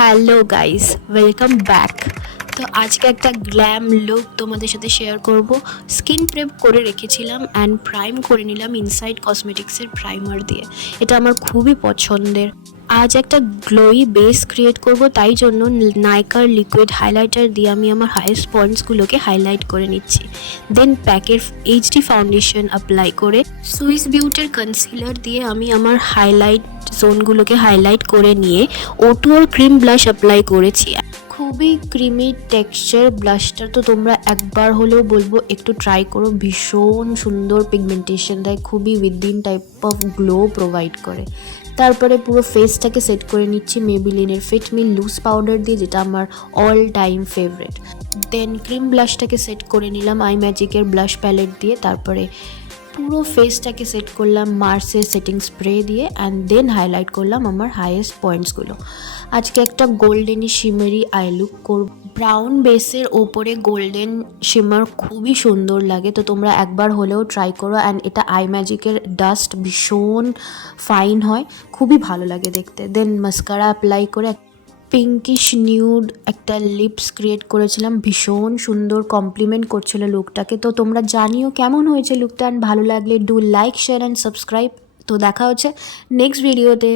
Hello guys, welcome back. তো আজকে একটা গ্ল্যাম লুক তোমাদের সাথে শেয়ার করব। স্কিন প্রেপ করে রেখেছিলাম অ্যান্ড প্রাইম করে নিলাম ইনসাইড কসমেটিক্সের প্রাইমার দিয়ে। এটা আমার খুবই পছন্দের। আজ একটা গ্লোই বেস ক্রিয়েট করব, তাই জন্য নাইকার লিকুইড হাইলাইটার দিয়ে আমি আমার হাইয়েস্ট পয়েন্টসগুলোকে হাইলাইট করে নিচ্ছি। দেন প্যাকের এইচডি ফাউন্ডেশন অ্যাপ্লাই করে সুইস বিউটির কনসিলার দিয়ে আমি আমার হাইলাইট জোনগুলোকে হাইলাইট করে নিয়ে ওটুর ক্রিম ব্লাশ অ্যাপ্লাই করেছি। খুবই ক্রিমি টেক্সচার ব্লাশটা, তো তোমরা একবার হলেও বলবো একটু ট্রাই করো। ভীষণ সুন্দর পিগমেন্টেশন দেয়, খুবই within type of glow provide করে। তারপরে পুরো ফেসটাকে সেট করে নিচ্ছি মেবিলিনের ফিট মি লুজ পাউডার দিয়ে, যেটা আমার অল টাইম ফেভারিট। দেন ক্রিম ব্লাশটাকে সেট করে নিলাম আই ম্যাজিকের ব্লাশ প্যালেট দিয়ে। তারপরে পুরো ফেসটাকে সেট করলাম মার্সের সেটিং স্প্রে দিয়ে অ্যান্ড দেন হাইলাইট করলাম আমার হাইয়েস্ট পয়েন্টসগুলো। আজকে একটা গোল্ডেনি শিমারি আই লুক করব। ব্রাউন বেসের ওপরে গোল্ডেন শিমার খুবই সুন্দর লাগে, তো তোমরা একবার হলেও ট্রাই করো। অ্যান্ড এটা আই ম্যাজিকের ডাস্ট, ভীষণ ফাইন হয়, খুবই ভালো লাগে দেখতে। দেন মাস্কারা অ্যাপ্লাই করে পিঙ্কিশ নিউড একটা লিপস ক্রিয়েট করেছিলাম, ভীষণ সুন্দর কমপ্লিমেন্ট করছিল লুকটাকে। তো তোমরা জানিও কেমন হয়েছে লুকটা, অ্যান্ড ভালো লাগলে do like share and subscribe. তো দেখা হচ্ছে নেক্সট ভিডিওতে।